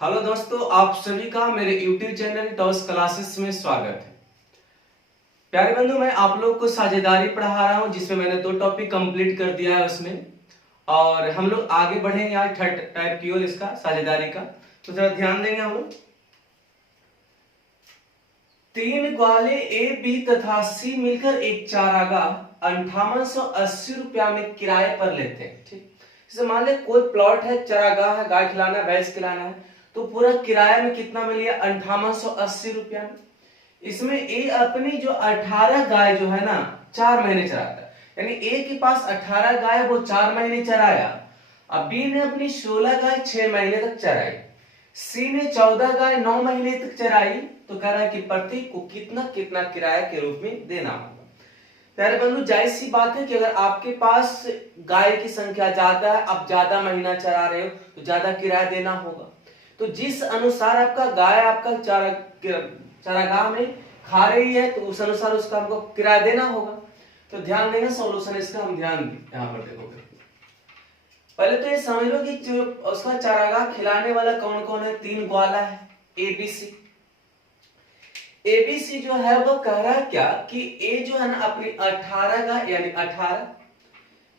Hello दोस्तों, आप सभी का मेरे YouTube चैनल टॉस क्लासेस में स्वागत है। प्यारे बंधु, मैं आप लोग को साझेदारी पढ़ा रहा हूं जिसमें मैंने 2 टॉपिक कंप्लीट कर दिया है उसमें, और हम लोग आगे बढ़ेंगे आज थर्ड टाइप की ओर इसका साझेदारी का। तो जरा ध्यान देंगे हम लोग। 3 ग्वाले ए बी तथा सी मिलकर एक चारागाह 5880 रुपया में किराए पर लेते हैं। ठीक, जैसे मान ले कोई प्लॉट है, चारागाह है, गाय खिलाना है, भैंस खिलाना है, तो पूरा किराया में कितना में लिया? 5880 रुपया में। इसमें ए अपनी जो 18 गाय जो है ना 4 महीने चराता है, यानी ए के पास 18 गाय, वो 4 महीने चराया। अब बी ने अपनी 16 गाय 6 महीने तक चराई, सी ने 14 गाय 9 महीने तक चराई। तो कह रहा है कि प्रत्येक को कितना कितना किराया के रूप में देना होगा। प्यारे बंधु, जायज सी बात है कि अगर आपके पास गाय की संख्या ज्यादा है, आप ज्यादा महीना चरा रहे हो, तो ज्यादा किराया देना होगा। तो जिस अनुसार आपका गाय आपका चारागाह में खा रही है, तो उस अनुसार उसका हमको किराया देना होगा। तो ध्यान देंगे सोल्यूशन इसका, हम ध्यान यहाँ पर देखोगे। पहले तो ये समझ लो कि जो उसका चारागाह खिलाने वाला कौन कौन है। 3 ग्वाला है, एबीसी। एबीसी जो है वो कह रहा है क्या कि ए जो है ना अपनी 18 गाय यानी 18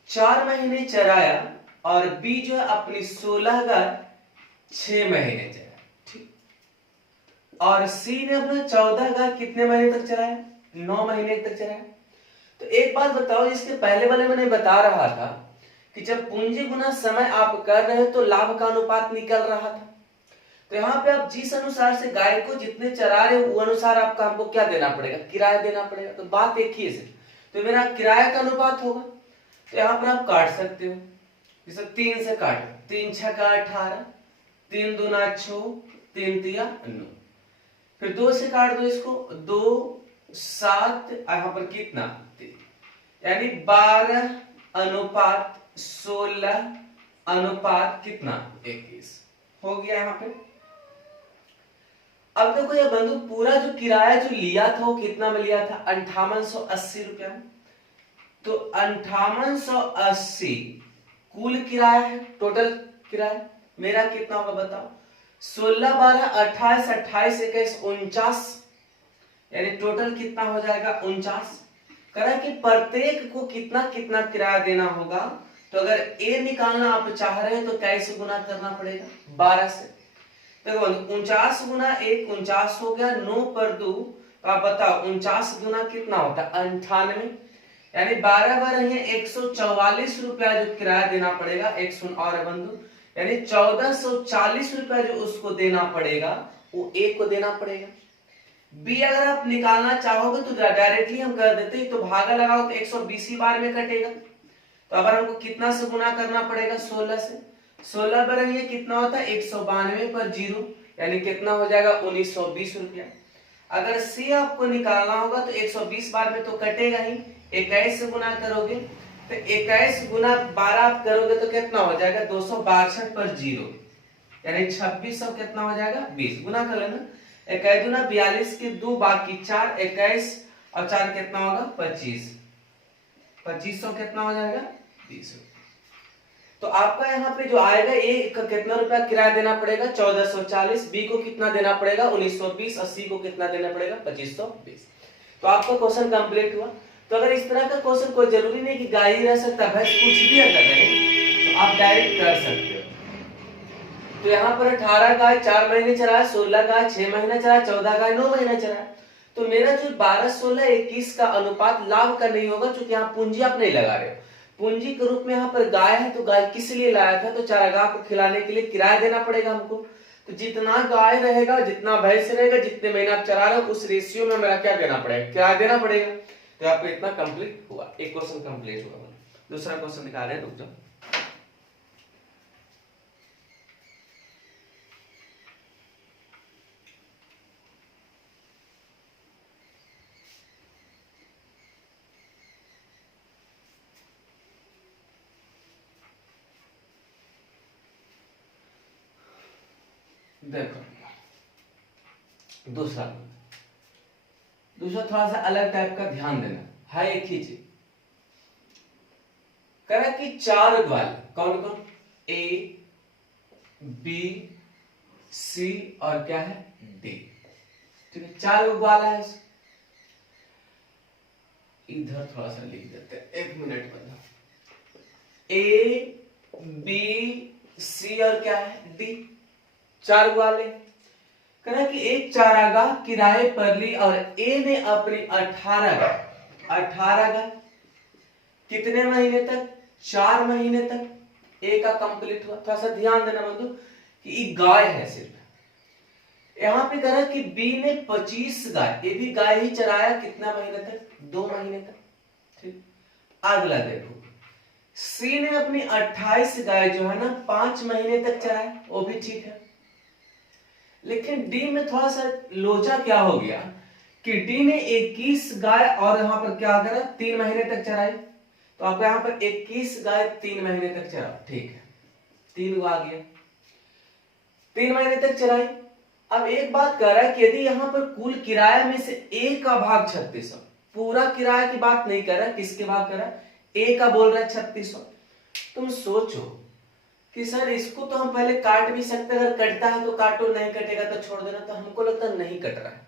4 महीने चराया, और बी जो है अपनी 16 गाय 6 महीने चराया। ठीक, और सी ने अपना 14 गाय कितने महीने तक चराया? 9 महीने तक चराया। तो एक बात बताओ, जिसके पहले वाले मैंने बता रहा था कि जब पूंजी गुना समय आप कर रहे हो तो लाभ का अनुपात निकल रहा था। तो यहाँ पे आप जिस अनुसार से गाय को जितने चरा रहे हो वो अनुसार आपका हमको क्या देना पड़ेगा? किराया देना पड़ेगा। तो बात एक ही है, तो मेरा किराया का अनुपात होगा। तो यहाँ पर आप काट सकते हो, जैसे 3 से काटो, 3 छक्का 18, 3 दूना 6, 3 तिया 9, फिर 2 से काट दो इसको, 2 7, यहाँ पर कितना? 3, यानी 12 अनुपात 16 अनुपात कितना? 21 हो गया यहाँ पे। अब देखो ये बंधु, पूरा जो किराया जो लिया था वो कितना में लिया था? 5880 रुपया में। तो 5880 कुल किराया है, टोटल किराया मेरा कितना होगा बताओ? 16 12 28 28 21 49, यानी टोटल कितना हो जाएगा? 49। कह कि प्रत्येक को कितना कितना किराया देना होगा। तो अगर ए निकालना आप चाह रहे हैं तो कैसे गुना करना पड़ेगा? 12 से। देखो 49 गुना 1 49 हो गया, 9 पर 2, तो आप बताओ 49 गुना कितना होता है? 98, यानी 12 बार है 144 रुपया जो किराया देना पड़ेगा। एक सुन और बंधु, यानी 1440 रुपया जो उसको देना पड़ेगा वो ए को देना पड़ेगा। बी अगर आप निकालना चाहोगे तो डायरेक्टली हम कर देते हैं, तो भागा लगाओ तो 120 बार में कटेगा। तो अगर हमको कितना से गुना करना पड़ेगा? 16 से। 16 बार ये कितना होता है? 192 पर 0, यानी कितना हो जाएगा? 1920 रुपया। अगर सी आपको निकालना होगा तो 120 बार में तो कटेगा ही, 21 से गुना करोगे तो 21 गुना 12 आप करोगे तो कितना हो जाएगा? 262 पर 0, यानी 2600 कितना हो जाएगा? 20 गुना कर लेना। 21 गुना 42 के 2 बाकी 4, 21 और 4 कितना होगा? 25, 2500 कितना हो जाएगा? 20। तो आपका यहाँ पे जो आएगा ए का कितना रुपया किराया देना पड़ेगा? 1440। बी को कितना देना पड़ेगा? 1920। और सी को कितना देना पड़ेगा? 2520। तो आपका क्वेश्चन कंप्लीट हुआ। तो अगर इस तरह का क्वेश्चन, कोई जरूरी नहीं कि गाय ही रह सकता है, कुछ भी अगर रहे तो आप डायरेक्ट कर सकते हो। तो यहाँ पर 18 गाय 4 महीने चराया, 16 गाय 6 महीने चराया, 14 गाय 9 महीने चराया। तो मेरा जो 12 16 21 का अनुपात लाभ का नहीं होगा, क्योंकि यहाँ पूंजी आप नहीं लगा रहे हो। पूंजी के रूप में यहाँ पर गाय है, तो गाय किस लिए लाया था? तो चारागाह को खिलाने के लिए किराया देना पड़ेगा हमको। तो जितना गाय रहेगा, जितना भैंस रहेगा, जितने महीने आप चरा रहे हो, उस रेशियो में मेरा क्या देना पड़ेगा? किराया देना पड़ेगा। तो आपको इतना कंप्लीट हुआ, एक क्वेश्चन कंप्लीट हुआ। दूसरा क्वेश्चन निकाल रहे हैं, रुक जाओ। देखो दूसरा थोड़ा सा अलग टाइप का, ध्यान देना है, एक ही चीज। कह कि 4 ग्वाल, कौन कौन? ए बी सी और क्या है डी। ठीक है, 4 ग्वाल है। इधर थोड़ा सा लिख देते हैं, 1 मिनट बंदा। ए बी सी और क्या है डी, 4 ग्वाले। कह रहा कि एक चारागाह किराए पर ली और ए ने अपनी 18 गाय कितने महीने तक, 4 महीने तक ए का कंप्लीट हुआ। थोड़ा सा ध्यान देना बंधु कि ये गाय है सिर्फ। यहां पे कह रहा कि बी ने 25 गाय, ये भी गाय ही चराया कितना महीने तक, 2 महीने तक। ठीक, अगला देखो, सी ने अपनी 28 गाय जो है ना 5 महीने तक चराया, वो भी ठीक है। लेकिन डी में थोड़ा सा लोचा क्या हो गया कि डी ने 21 गाय और यहां पर क्या करा 3 महीने तक चराई। तो आपको यहां पर 21 गाय 3 महीने तक चरा, ठीक है, 3 आ गया, 3 महीने तक चराई। अब एक बात कह रहा है कि यदि यहां पर कुल किराया में से ए का भाग 3600, पूरा किराया की बात नहीं कर रहा, किसके भाग कर रहा है, ए का बोल रहा है 3600। तुम सोचो कि सर इसको तो हम पहले काट भी सकते, अगर कटता है तो काटो, नहीं कटेगा तो छोड़ देना। तो हमको लगता है नहीं कट रहा है,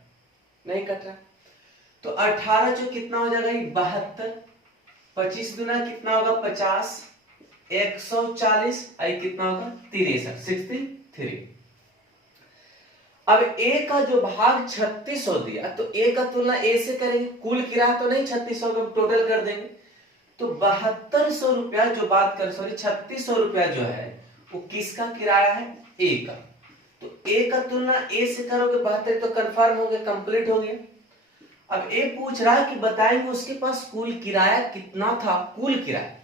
नहीं कट रहा है। तो 18 जो कितना हो जाएगा, 72, 25 गुना कितना होगा 50, 140, आई कितना होगा 63, 63। अब ए का जो भाग 3600 दिया, तो ए का तुलना ए से करेंगे, कुल किराया तो नहीं 3600 का टोटल कर देंगे। तो 7200 रुपया जो बात कर, सॉरी 3600 रुपया जो है वो किसका किराया है, ए का। तो ए का तुलना ए से करोगे 72, तो कंफर्म हो गया, कंप्लीट हो गया। अब ए पूछ रहा है कि बताएंगे उसके पास कुल किराया कितना था, कुल किराया।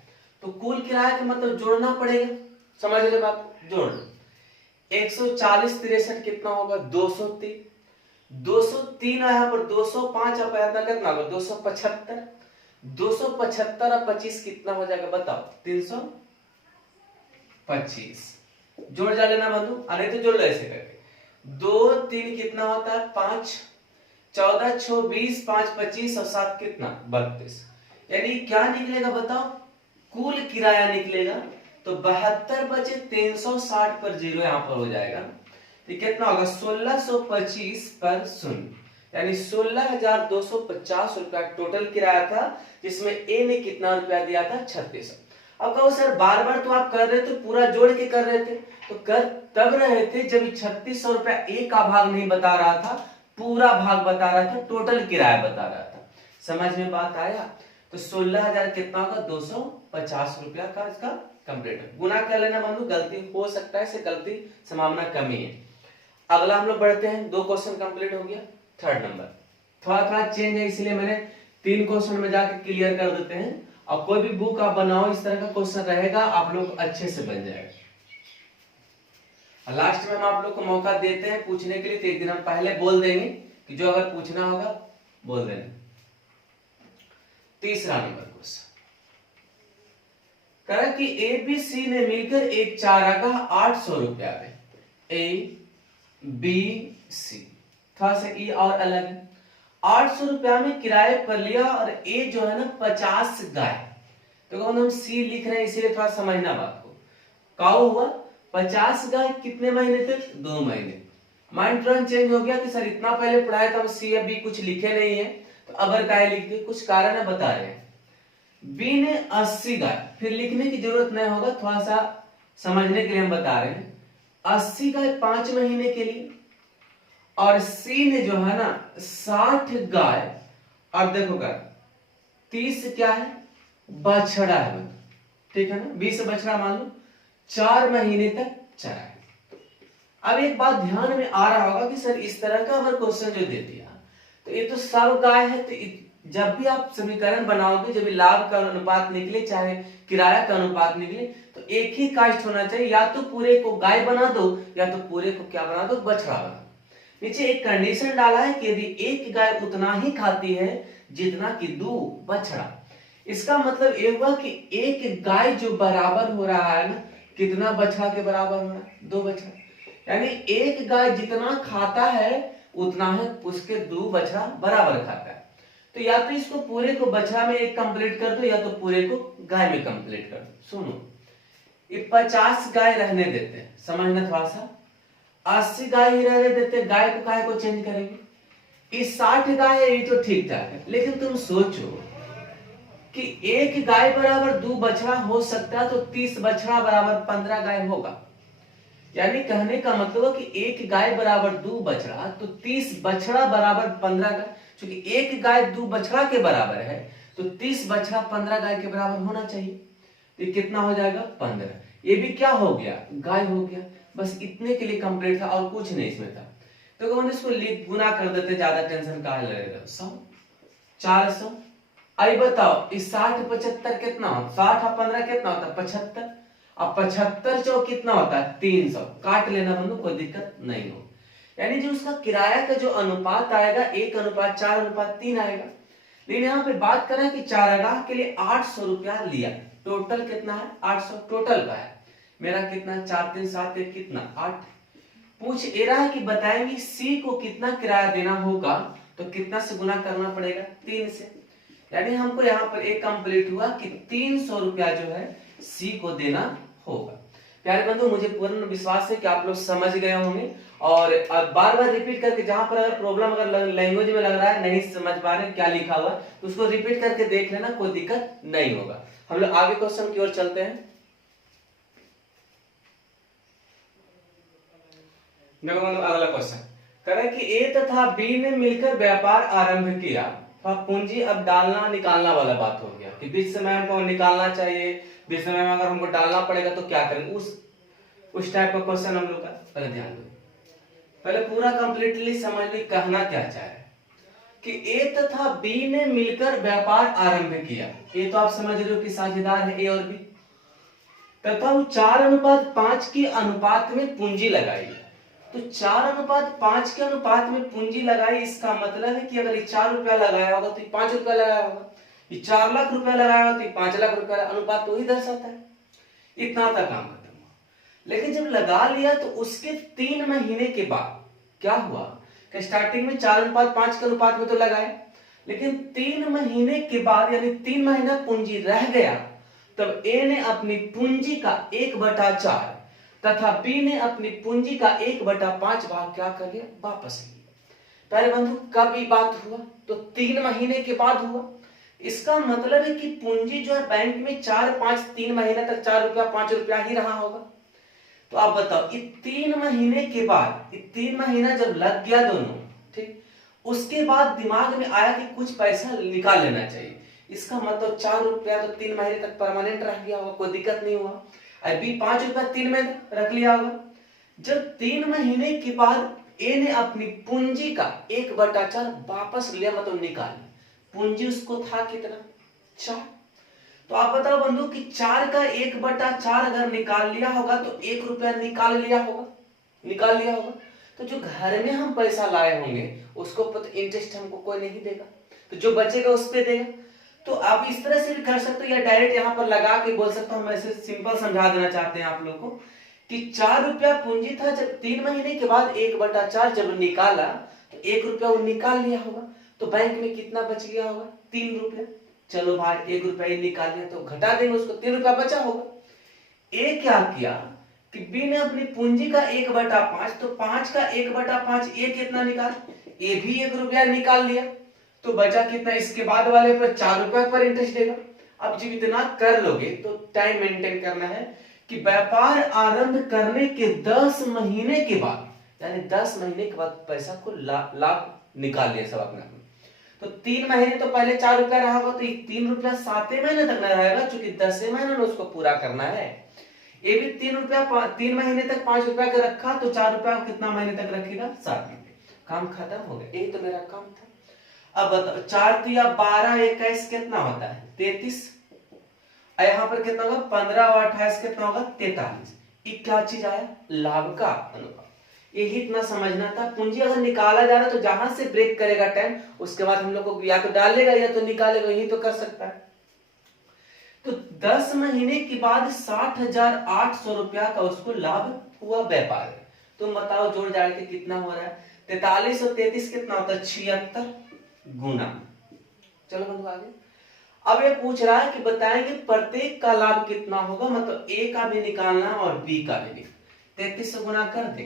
तो कुल किराया का मतलब जोड़ना पड़ेगा, समझ रहे बात, जोड़ना। 140 63 कितना होगा 203, 203 यहां पर 205 आप कितना होगा 275, 275 और 25 कितना हो जाएगा बताओ 325। जोड़ जा लेना बंधु, नहीं तो जोड़ लो ऐसे करके, 2 3 कितना होता है 5, 14 6 20, 5 25 और 7 कितना 32। यानी क्या निकलेगा बताओ, कुल किराया निकलेगा। तो 72 बचे 360 पर जीरो यहां पर हो जाएगा, तो कितना होगा 1625 पर शून्य, यानी 16,250 रुपया टोटल किराया था, जिसमें ए ने कितना रुपया दिया था 3600। अब कहो सर बार बार तो आप कर रहे थे, पूरा जोड़ के कर रहे थे, तो कर तब रहे थे जब 3600 रुपया ए का भाग नहीं बता रहा था, पूरा भाग बता रहा था, टोटल किराया बता रहा था। समझ में बात आया। तो 16,000 कितना होगा 250 रुपया का इसका कंप्लीट। गुना कर लेना बंधु, गलती हो सकता है, से गलती संभावना कमी है। अगला हम लोग बढ़ते हैं, 2 क्वेश्चन कंप्लीट हो गया। थर्ड नंबर थोड़ा थोड़ा चेंज है, इसलिए मैंने 3 क्वेश्चन में जाकर क्लियर कर देते हैं। और कोई भी बुक आप बनाओ इस तरह का क्वेश्चन रहेगा, आप लोग अच्छे से बन जाएगा। लास्ट में हम आप लोग को मौका देते हैं पूछने के लिए, तो एक दिन हम पहले बोल देंगे कि जो अगर पूछना होगा बोल देना। तीसरा नंबर क्वेश्चन कह रहा कि ए बी सी ने मिलकर एक चारागाह 800 रुपया में, ए बी सी, थोड़ा सा ई और अलग है, 800 रुपया में किराए पर लिया और ए जो है ना 50 गाय। तो हम सी लिख रहे हैं इसीलिए थोड़ा समझना बात को। काऊ हुआ 50 गाय कितने महीने तक, 2 महीने। माइंड तुरंत चेंज हो गया कि सर इतना पहले पढ़ाया था, हम सी या बी कुछ लिखे नहीं है, तो अगर गाय लिख दिए, कुछ कारण है बता रहे हैं। बी ने 80 गाय, फिर लिखने की जरूरत नहीं होगा, थोड़ा सा समझने के लिए हम बता रहे हैं। 80 गाय 5 महीने के लिए, और सी ने जो है ना 60 गाय, अब देखो गाय 30 क्या है बछड़ा है, ठीक है ना, 20 बछड़ा मान लो, 4 महीने तक चरा है। अब एक बात ध्यान में आ रहा होगा कि सर इस तरह का अगर क्वेश्चन जो दे दिया, तो ये तो सब गाय है, तो जब भी आप समीकरण बनाओगे, जब भी लाभ का अनुपात निकले चाहे किराया का अनुपात निकले, तो एक ही कास्ट होना चाहिए, या तो पूरे को गाय बना दो या तो पूरे को क्या बना दो बछड़ा बना दो। नीचे एक कंडीशन डाला है कि यदि एक गाय उतना ही खाती है जितना कि 2 बछड़ा। इसका मतलब ये हुआ कि एक गाय जो बराबर हो रहा है ना, कितना बछड़ा के बराबर हो रहा है 2 बछड़ा, यानी एक गाय जितना खाता है उतना है उसके 2 बछड़ा बराबर खाता है। तो या तो इसको पूरे को बछड़ा में एक कंप्लीट कर दो, या तो पूरे को गाय में कंप्लीट कर दो। सुनो, ये 50 गाय रहने देते हैं, समझना थोड़ा सा। 80 गाय ही रहने देते, गाय को काहे को चेंज करेंगे? इस 60 गाय है, ये तो ठीक ठाक है, लेकिन तुम सोचो कि एक गाय बराबर 2 बछड़ा हो सकता है, तो 30 बछड़ा बराबर 15 गाय होगा। यानी कहने का मतलब है कि एक गाय बराबर 2 बछड़ा, तो 30 बछड़ा बराबर 15 गाय। क्योंकि एक गाय 2 बछड़ा के बराबर है, तो 30 बछड़ा 15 गाय के बराबर होना चाहिए। तो ये कितना हो जाएगा? 15। ये भी क्या हो गया? गाय हो गया। बस इतने के लिए कंप्लीट था और कुछ नहीं इसमें था। तो हम इसको गुना कर देते, ज्यादा टेंशन कहाँ लगेगा। 100 400। आई बताओ, इस 60 75 कितना होता? 60 और 15 कितना होता? 75। अब 75 चौक कितना होता है? 300। काट लेना बंधु, कोई दिक्कत नहीं हो। यानी जो उसका किराया का जो अनुपात आएगा 1:4:3 आएगा। लेकिन यहाँ पे बात करें कि चारागाह के लिए 800 रुपया लिया। टोटल कितना है? 800 टोटल का है। मेरा कितना? 4 3 7 1 कितना? 8। पूछ ए रहा है कि बताएंगे सी को कितना किराया देना होगा, तो कितना से गुना करना पड़ेगा? 3 से। यानी हमको यहाँ पर एक कंप्लीट हुआ कि 300 रुपया जो है सी को देना होगा। प्यारे बंधु, मुझे पूर्ण विश्वास है कि आप लोग समझ गए होंगे। और बार बार रिपीट करके, जहां पर अगर प्रॉब्लम अगर लैंग्वेज में लग रहा है, नहीं समझ पा रहे क्या लिखा हुआ, तो उसको रिपीट करके देख लेना, कोई दिक्कत नहीं होगा। हम लोग आगे क्वेश्चन की ओर चलते हैं। देखो अगला क्वेश्चन कह रहा है कि ए तथा बी ने मिलकर व्यापार आरंभ किया। पूंजी अब डालना निकालना वाला बात हो गया कि बीच समय हमको निकालना चाहिए, बीच समय में अगर हमको डालना पड़ेगा तो क्या करेंगे, उस टाइप का क्वेश्चन हम लोग का। पहले ध्यान दो, पहले पूरा कंप्लीटली समझ ली कहना क्या चाह रहे कि ए तथा बी ने मिलकर व्यापार आरंभ किया। ये तो आप समझ रहे हो कि साझेदार है ए और बी, तथा वो 4:5 की अनुपात में पूंजी लगाई। तो 4:5 के अनुपात में पूंजी लगाई, इसका मतलब है कि अगर ये 4 रुपया लगाया होगा तो ये 5 रुपया लगाया होगा, ये 4 लाख रुपया लगाया होगा तो ये 5 लाख रुपया, अनुपात तो ही दर्शाता है। इतना तक काम खत्म हुआ। लेकिन जब लगा लिया तो उसके 3 महीने के बाद क्या हुआ कि स्टार्टिंग में 4:5 के अनुपात में तो लगाए, लेकिन 3 महीने के बाद यानी 3 महीना पूंजी रह गया, तब ए ने अपनी पूंजी का 1/4 तथा बी ने अपनी पूंजी का 1/5 भाग क्या कर लिया? वापस लिया। पहले बंधु कब ये बात हुआ? तो 3 महीने के बाद हुआ। इसका मतलब है कि पूंजी जो है बैंक में 3 महीने तक 4 रुपया 5 रुपया ही रहा होगा। तो आप बताओ, ये 3 महीने के बाद, ये 3 महीना जब लग गया दोनों, ठीक, उसके बाद दिमाग में आया कि कुछ पैसा निकाल लेना चाहिए। इसका मतलब 4 रुपया तो 3 महीने तक परमानेंट रह गया होगा, कोई दिक्कत नहीं हुआ। अभी 5 रुपया 3 महीने रख लिया होगा। जब 3 महीने के बाद ए ने अपनी पूंजी का 1/4 वापस लिया, मतलब निकाल लिया। पूंजी उसको था कितना? 4। तो आप बताओ बंधु कि 4 का 1/4 अगर निकाल लिया होगा तो 1 रुपया निकाल लिया होगा, निकाल लिया होगा। तो जो घर में हम पैसा लाए होंगे उसको इंटरेस्ट हमको कोई नहीं देगा, तो जो बचेगा उस पे देगा। तो आप इस तरह से भी कर सकते हो, या डायरेक्ट यहाँ पर लगा के बोल सकता हूँ। मैं ऐसे सिंपल समझा देना चाहते हैं आप लोगों को कि 4 रुपया पूंजी था, जब 3 महीने के बाद 1/4 जब निकाला तो 1 रुपया वो निकाल लिया होगा, तो बैंक में कितना बच गया होगा? 3 रुपया। चलो भाई 1 रुपया निकाल लिया तो घटा देंगे उसको, 3 रुपया बचा होगा। ए क्या किया कि बी ने अपनी पूंजी का 1/5, तो 5 का 1/5 ए कितना निकाल, ए भी 1 रुपया निकाल लिया, तो बचा कितना? इसके बाद वाले पर 4 रुपया पर इंटरेस्ट देगा। अब जब इतना कर लोगे तो टाइम मेंटेन करना है कि व्यापार आरंभ करने के 10 महीने के बाद, यानी 10 महीने के बाद पैसा को लाभ निकाल लिया सब अपने। तो 3 महीने तो पहले 4 रुपया रहा होगा, तो 3 रुपया 7 महीने तक नहीं रहेगा, क्योंकि 10 महीने में उसको पूरा करना है। ये भी 3 रुपया 3 महीने तक 5 रुपया का रखा, तो 4 रुपया कितना महीने तक रखेगा? 7 महीने। काम खत्म हो गया, यही तो मेरा काम था। अब बताओ 4 तिया 12 21 कितना होता है? 33। यहाँ पर कितना होगा? 15 और 28 कितना होगा? 43। ये क्या चीज आया? लाभ का अनुपात। यही इतना समझना था। पूंजी अगर निकाला जा रहा है तो जहां से ब्रेक करेगा टाइम, उसके बाद हम लोग को या तो डालेगा या तो निकालेगा, यही तो कर सकता है। तो 10 महीने के बाद 60,800 रुपया का उसको लाभ हुआ व्यापार। तुम बताओ जोड़ जाड़ के कितना हो रहा है? 43 और 33 कितना होता है? 76 गुना। चलो बंधु आगे। अब ये पूछ रहा है कि बताएंगे प्रत्येक का लाभ कितना होगा, मतलब ए का भी निकालना और बी का भी निकालना। 33 से गुना कर दे,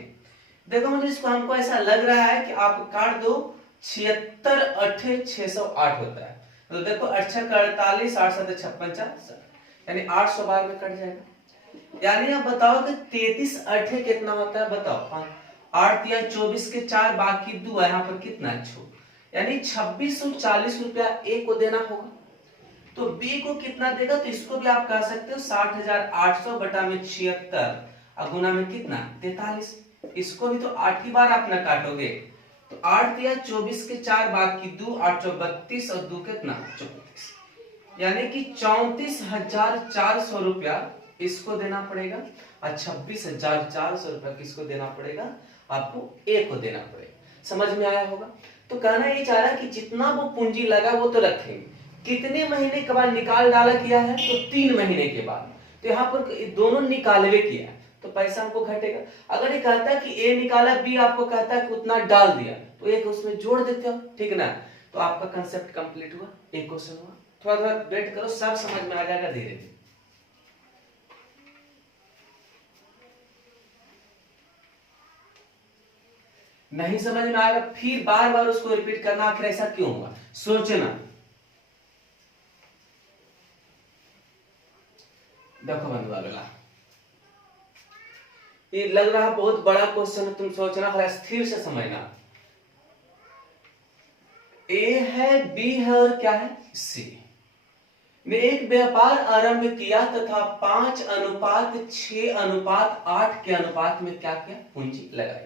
देखो मुझे इसको हमको ऐसा लग रहा है कि आप काट दो 76 8 608 होता है। तो देखो 8 6 48 8 7 56 यानी 800 बार में कट जाएगा। यानी आप बताओ कि 33 8 कितना होता है बताओ। 8 या 24 के 4 बाकी 2 यहाँ पर कितना छो यानी 2640 रुपया ए को देना होगा। तो बी को कितना देगा, तो इसको भी आप कह सकते हो 60,800 बटा में 76 और गुना में कितना 43। इसको भी तो 8 ही बार आप ना काटोगे। तो 8 या 24 के 4 बाकी 2 8 32 और 2 कितना 34 यानी कि 34,400 रुपया इसको देना पड़ेगा और 26,400 रुपया किसको देना पड़ेगा, आपको ए को देना पड़ेगा। समझ में आया होगा। तो कहना ये चाह रहा है कि जितना वो पूंजी लगा वो तो रखेंगे, कितने महीने के बाद निकाल डाला किया है, तो 3 महीने के बाद। तो यहाँ पर दोनों निकालवे किया है तो पैसा हमको घटेगा। अगर ये कहता है कि ए निकाला, बी आपको कहता है कि उतना डाल दिया, तो एक उसमें जोड़ देते हो, ठीक है ना। तो आपका कंसेप्ट कंप्लीट हुआ, एक क्वेश्चन हुआ। थोड़ा थोड़ा वेट करो, सब समझ में आ जाएगा धीरे धीरे। नहीं समझ में आएगा फिर बार बार उसको रिपीट करना, आखिर ऐसा क्यों हुआ सोचना। देखो बंधु अगला, ये लग रहा बहुत बड़ा क्वेश्चन है, तुम सोचना है, स्थिर से समझना। ए है, बी है और क्या है सी ने एक व्यापार आरंभ किया तथा 5:6:8 के अनुपात में क्या किया, पूंजी लगाई।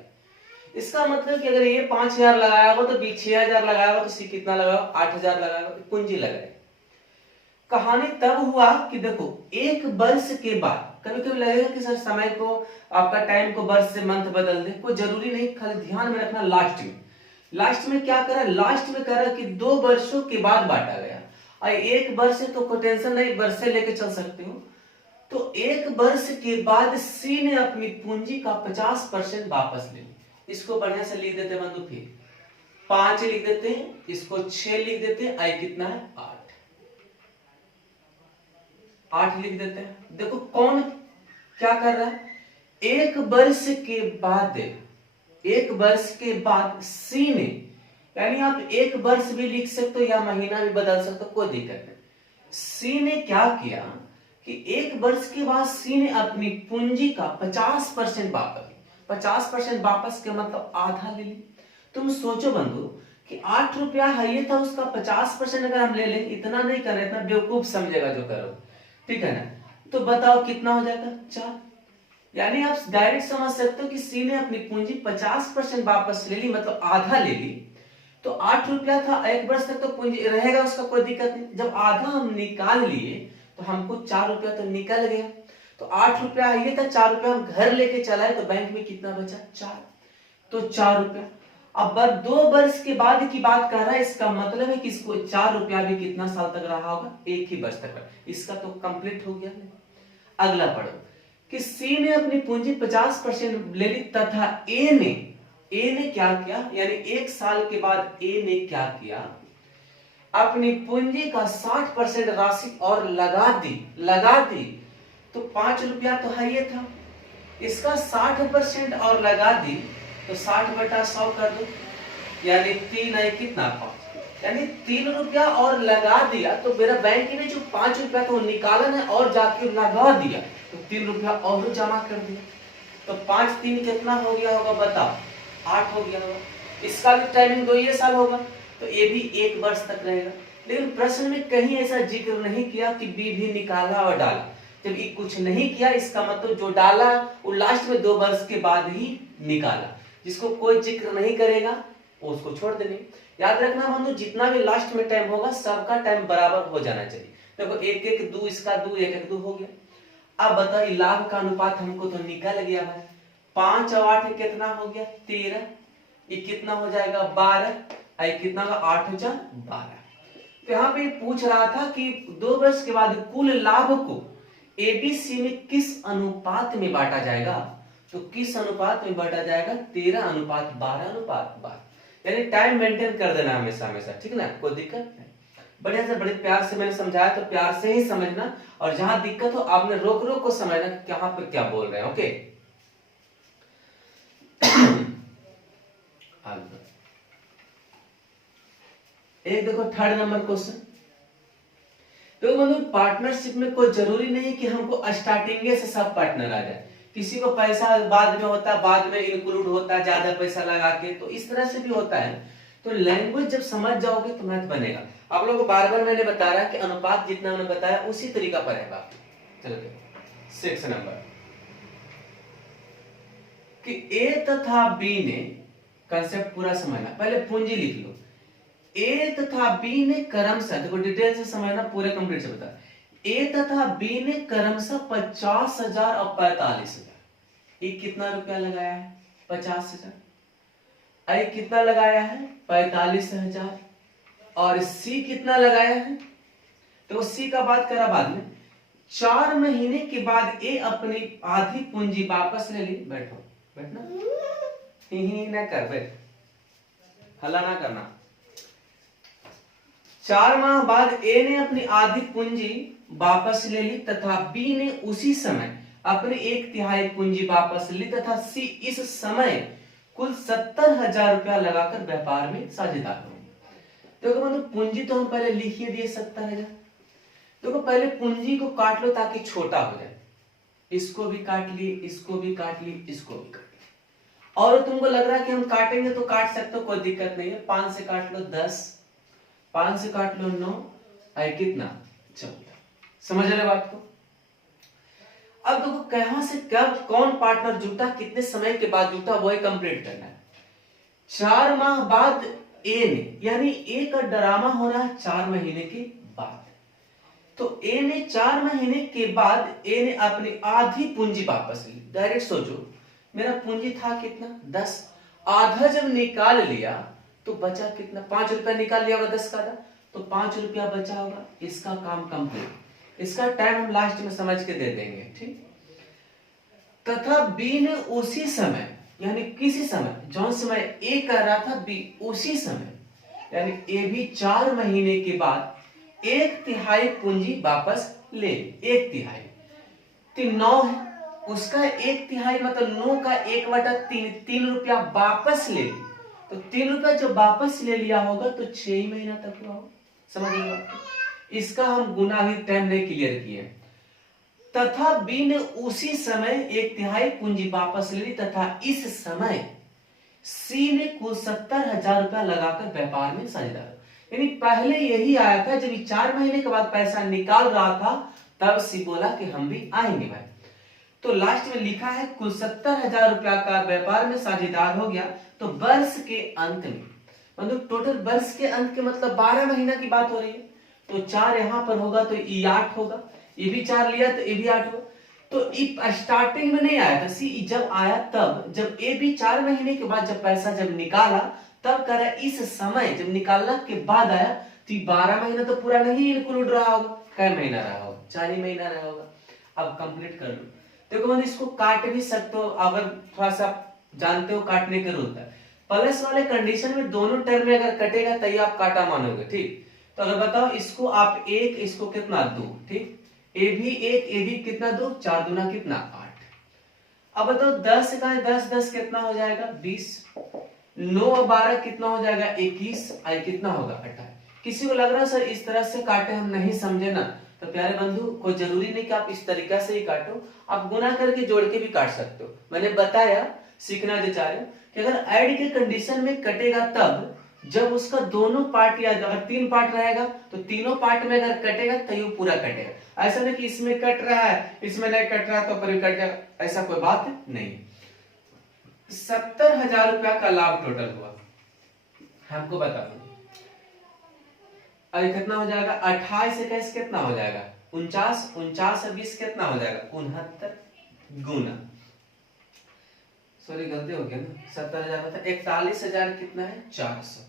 इसका मतलब कि अगर ये 5,000 लगाया हो तो बी 6,000 लगाया हो तो सी कितना लगाओ 8,000 लगाया हो, तो पूंजी लगाई। कहानी तब हुआ कि देखो एक वर्ष के बाद, कभी कभी लगेगा कि सर समय को आपका टाइम को वर्ष से मंथ बदल दे, कोई जरूरी नहीं, खाली ध्यान में रखना। लास्ट में क्या करा, लास्ट में करा कि 2 वर्षों के बाद बांटा गया। और 1 वर्ष है तो कोई टेंशन नहीं, वर्ष से लेके चल सकते हो। तो 1 वर्ष के बाद सी ने अपनी पूंजी का 50% वापस ले ली। इसको बढ़िया से लिख देते बंधु, फिर 5 लिख देते हैं, इसको 6 लिख देते हैं, आई कितना है 8 लिख देते हैं। देखो कौन क्या कर रहा है, 1 वर्ष के बाद सी ने, यानी आप 1 वर्ष भी लिख सकते हो या महीना भी बदल सकते हो, कोई दिक्कत नहीं। सी ने क्या किया कि 1 वर्ष के बाद सी ने अपनी पूंजी का 50% वापस, 50% वापस के मतलब आधा ले ली। तुम सोचो बंधु कि 8 रुपया है ये था, उसका 50% अगर हम ले लें, इतना नहीं कर रहे, इतना बेवकूफ समझेगा जो करो, ठीक है ना। तो बताओ कितना हो जाएगा 4। यानी आप डायरेक्ट समझ सकते हो कि सी ने अपनी पूंजी 50% वापस ले ली, मतलब आधा ले ली। तो 8 रुपया था, 1 वर्ष तक तो पूंजी रहेगा, उसका कोई दिक्कत नहीं। जब आधा हम निकाल लिए तो हमको 4 रुपया तो निकल गया। तो 8 रुपया ये था, 4 रुपया हम घर लेके चलाए तो बैंक में कितना बचा 4, तो 4 रुपया। अब 2 वर्ष के बाद की बात कर रहा है, इसका मतलब है कि इसको 4 रुपया भी कितना साल तक रहा होगा, 1 ही वर्ष तक। इसका तो कंप्लीट हो गया। अगला पढ़ो कि सी ने अपनी पूंजी 50% ले ली तथा ए ने क्या किया, यानी 1 साल के बाद ए ने क्या किया, अपनी पूंजी का 60% राशि और लगा दी। तो 5 रुपया तो है ये था, इसका 60% और लगा दी, तो 60/100 कर दो, यानी 3 है कितना 5, यानी 3 रुपया और लगा दिया। तो मेरा बैंक में जो 5 रुपया था वो निकालन है और जाके लगा दिया, तो 3 रुपया और जमा कर दिया। तो 5 3 कितना हो गया होगा बताओ, 8 हो गया होगा। इसका भी टाइमिंग 2 साल होगा, तो ये भी 1 वर्ष तक रहेगा। लेकिन प्रश्न में कहीं ऐसा जिक्र नहीं किया कि बी भी निकाला और डाला। जब ये कुछ नहीं किया, इसका मतलब जो डाला वो लास्ट में 2 वर्ष के बाद ही निकाला। जिसको कोई जिक्र नहीं करेगा उसको छोड़ देने। याद रखना बंधु, जितना भी लास्ट में टाइम होगा सबका टाइम बराबर हो जाना चाहिए। देखो 1 1 2, इसका 2 1 1 2 हो गया। अब बताओ लाभ का अनुपात हमको तो निकल गया भाई, 5 और 8 कितना हो गया 13, ये कितना हो जाएगा 12, आई कितना होगा 8 × 12। तो यहाँ पे पूछ रहा था कि 2 वर्ष के बाद कुल लाभ को एबीसी में किस अनुपात में बांटा जाएगा, तो किस अनुपात में बांटा जाएगा 13:12:12। यानी टाइम मेंटेन कर देना हमेशा हमेशा, ठीक ना, कोई दिक्कत नहीं। बढ़िया से बड़े प्यार से मैंने समझाया, तो प्यार से ही समझना, और जहां दिक्कत हो आपने रोक को समझना कहां पे क्या बोल रहे हैं, ओके। अल्फा। एक देखो थर्ड नंबर क्वेश्चन। तो बंधु पार्टनरशिप में कोई जरूरी नहीं कि हमको स्टार्टिंग से सब पार्टनर आ जाए, किसी को पैसा बाद में होता है, बाद में इंक्लूड होता है ज्यादा पैसा लगा के, तो इस तरह से भी होता है। तो लैंग्वेज जब समझ जाओगे तो मैथ बनेगा। आप लोगों को बार बार मैंने बता रहा कि अनुपात जितना मैंने बताया उसी तरीका पर है बात। चलो 6 नंबर कि ए तथा बी ने, कंसेप्ट पूरा समझना, पहले पूंजी लिख लो। ए तथा बी ने क्रमशः, देखो डिटेल से समझना, पूरे कंप्लीट से बता। ए तथा बी ने क्रमशः 50,000 और 45,000। ये कितना रुपया लगाया है? 50,000। आई कितना लगाया है? 45,000। और सी कितना लगाया है? तो सी का बात करा बाद में। 4 महीने के बाद ए अपनी आधी पूंजी वापस ले ली। बैठो, बैठना, ही ना कर, बैठ, हल्ला ना करना। 4 माह बाद ए ने अपनी आधी पूंजी वापस ले ली तथा बी ने उसी समय अपनी 1/3 पूंजी वापस ली तथा सी इस समय कुल 70,000 रुपया लगाकर व्यापार में साझेदार हो। देखो मतलब पूंजी तो हम पहले लिख ही दिए 70,000। देखो पहले पूंजी को काट लो ताकि छोटा हो जाए। इसको भी काट लिए, इसको भी काट ली, इसको भी काट ली। और तुमको लग रहा है कि हम काटेंगे तो काट सकते हो, कोई दिक्कत नहीं है। 5 से काट लो 10, 5 से काट लो 9, आई कितना? 14। समझ रहे बात को? अब देखो कहां से कब कौन पार्टनर जुटा, कितने समय के बाद जुटा, वही कंप्लीट करना है। 4 माह बाद ए ने, यानी ए का ड्रामा हो रहा है 4 महीने के बाद। तो ए ने 4 महीने के बाद ए ने अपनी आधी पूंजी वापस ली। डायरेक्ट सोचो, मेरा पूंजी था कितना? 10। आधा जब निकाल लिया तो बचा कितना? 5 रुपया निकाल लिया होगा 10 का था, तो 5 रुपया बचा होगा। इसका काम कंप्लीट। इसका टाइम हम लास्ट में समझ के दे देंगे, ठीक। तथा बी ने उसी समय, यानी किसी समय, जौन समय ए कर रहा था बी उसी समय, यानी ए भी 4 महीने के बाद 1/3 पूंजी वापस ले। 1/3 तो 9 है, उसका 1/3 मतलब 9 का 1/3, 3 रुपया वापस ले ली। तो 3 रुपया जो वापस ले लिया होगा तो 6 महीना तक हुआ होगा। समझ रहे हो? इसका हम गुना ही टाइम नहीं क्लियर किए। तथा बी ने उसी समय 1/3 पूंजी वापस ले ली तथा इस समय सी ने कुल 70,000 रुपया लगाकर व्यापार में साझेदार। यानी पहले यही आया था, जब 4 महीने के बाद पैसा निकाल रहा था तब सी बोला कि हम भी आएंगे भाई। तो लास्ट में लिखा है कुल 70,000 रुपया का व्यापार में साझेदार हो गया। तो वर्ष के अंत में, मतलब टोटल वर्ष के अंत के मतलब 12 महीना की बात हो रही है। तो 4 यहां पर होगा तो ये 8 होगा, ये भी 4 लिया तो ये भी 8 होगा। तो स्टार्टिंग में नहीं आया था, सी जब आया तब, जब ए भी 4 महीने के बाद जब पैसा जब निकाला तब कह रहा इस समय, जब निकालना के बाद आया तो 12 महीना तो पूरा नहीं इंक्लूड रहा होगा। क्या महीना रहा होगा? 4 ही महीना रहा होगा। अब कंप्लीट कर लो। देखो मैंने इसको काट भी सकते हो, अगर थोड़ा सा जानते हो काटने का रूल है। प्लस वाले कंडीशन में दोनों टर्म में अगर कटेगा तभी आप काटा मानोगे, ठीक। तो अगर बताओ इसको आप 1, इसको कितना 2, ठीक। ए भी 1, ए भी कितना 2, 4 दूना कितना 8। अब बताओ 10 का 10, 10 कितना हो जाएगा? 20। 9 और 12 कितना हो जाएगा? 21। आई कितना होगा? 28। किसी को लग रहा है सर इस तरह से काटे हम नहीं समझे ना, तो प्यारे बंधु कोई जरूरी नहीं कि आप इस तरीका से ही काटो, आप गुना करके जोड़ के भी काट सकते हो। मैंने बताया, सीखना जो चाह रहे हो कि अगर ऐड के कंडीशन में कटेगा तब जब उसका दोनों पार्ट, या अगर 3 पार्ट रहेगा तो तीनों पार्ट में अगर कटेगा तो पूरा कटेगा। ऐसा नहीं कि इसमें कट रहा है इसमें नहीं कट रहा तो पर कट जाएगा, ऐसा कोई बात नहीं। 70,000 रुपया का लाभ टोटल हुआ, हमको बता दो। अब कितना हो जाएगा? 28 से कैसे कितना हो जाएगा? 49। 49 से 20 कितना हो जाएगा? 69 गुना, सॉरी गलती हो गया ना, 70,000 मतलब 41,000 कितना है? 400।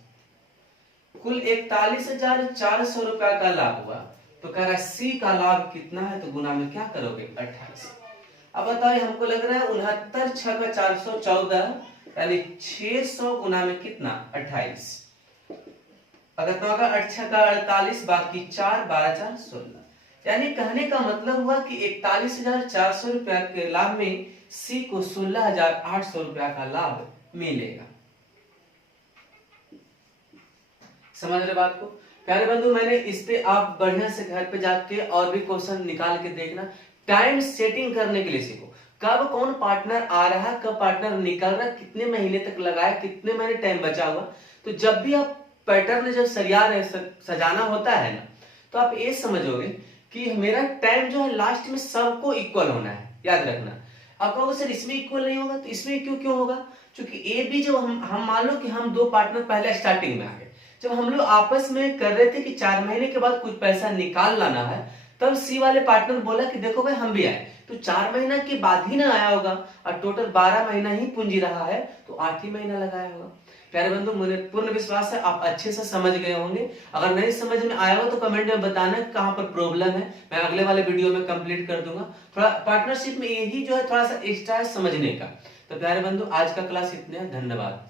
कुल 41,400 रुपया का लाभ हुआ। तो कह रहा है सी का लाभ कितना है? तो गुना में क्या करोगे? 28। अब बताओ हमको लग रहा है 69 6 का 414, यानी 600 गुना में कितना? 28। अगर तो अगर 8 का 48, बाकी 4, 12 4 16। यानी कहने का मतलब हुआ कि 41,400 रुपया के लाभ में सी को 16,800 रुपया का लाभ मिलेगा। समझ रहे बात को? प्यारे बंधु, मैंने इस पे आप बढ़िया से घर पे जाके और भी क्वेश्चन निकाल के देखना। टाइम सेटिंग करने के लिए सीखो, कब कौन पार्टनर आ रहा है, कब पार्टनर निकल रहा है, कितने महीने तक लगाए, कितने महीने टाइम बचा हुआ। तो जब भी आप पैटर्न जब सजाना होता है ना, तो आप ये समझोगे कि मेरा टाइम जो है लास्ट में सबको इक्वल होना है। याद रखना। आप कहोगे सर इसमें इक्वल नहीं होगा, तो इसमें क्यों क्यों होगा? क्योंकि ए बी जब हम मान लो कि हम दो पार्टनर पहले स्टार्टिंग में आ गए, जब हम लोग आपस में कर रहे थे कि 4 महीने के बाद कुछ पैसा निकाल लाना है, तब सी वाले पार्टनर बोला कि देखो भाई हम भी आए, तो 4 महीना के बाद ही ना आया होगा, और टोटल 12 महीना ही पूंजी रहा है, तो 8 ही महीना लगाया होगा। प्यारे बंधु, मुझे पूर्ण विश्वास है आप अच्छे से समझ गए होंगे। अगर नहीं समझ में आया हो तो कमेंट में बताना कहाँ पर प्रॉब्लम है, मैं अगले वाले वीडियो में कंप्लीट कर दूंगा। थोड़ा पार्टनरशिप में यही जो है थोड़ा सा एक्स्ट्रा है समझने का। तो प्यारे बंधु, आज का क्लास इतने, धन्यवाद।